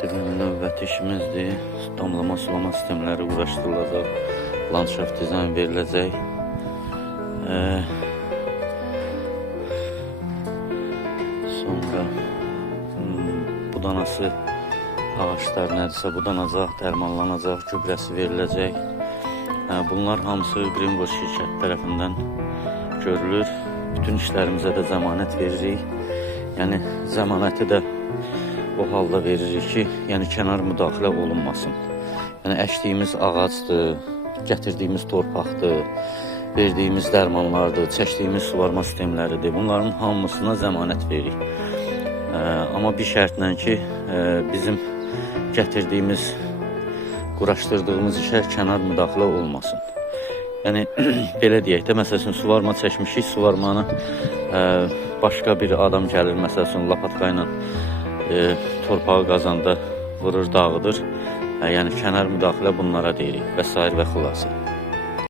Növbəti işimizdir. Damlama sulama sistemləri uğraşdırılacaq. Landşaft dizayn veriləcək. Sonra budanası ağaçlar nədirsə budanacaq, dərmanlanacaq, gübrəsi veriləcək. Bunlar hamısı Greenwood şirkət tərəfindən görülür. Bütün işlərimizə də zəmanət veririk. Yəni zəmanəti də o halda veririk ki, yəni kənar müdaxilə olunmasın. Yəni əkdiyimiz ağacdır, gətirdiyimiz torpaqdır, verdiyimiz dərmanlardır, çəkdiyimiz suvarma sistemləridir. Bunların hamısına zəmanət veririk. Amma bir şərtlə ki, bizim gətirdiyimiz, quraşdırdığımız işə kənar müdaxilə olmasın. Yəni belə deyək də, məsələn, suvarma çəkmişik, suvarmanı başqa bir adam gəlir, məsələn, lapatka ilə torpağı qazanda vurur, dağıdır. Yəni kənar müdaxilə bunlara deyirik və sair və xülasə.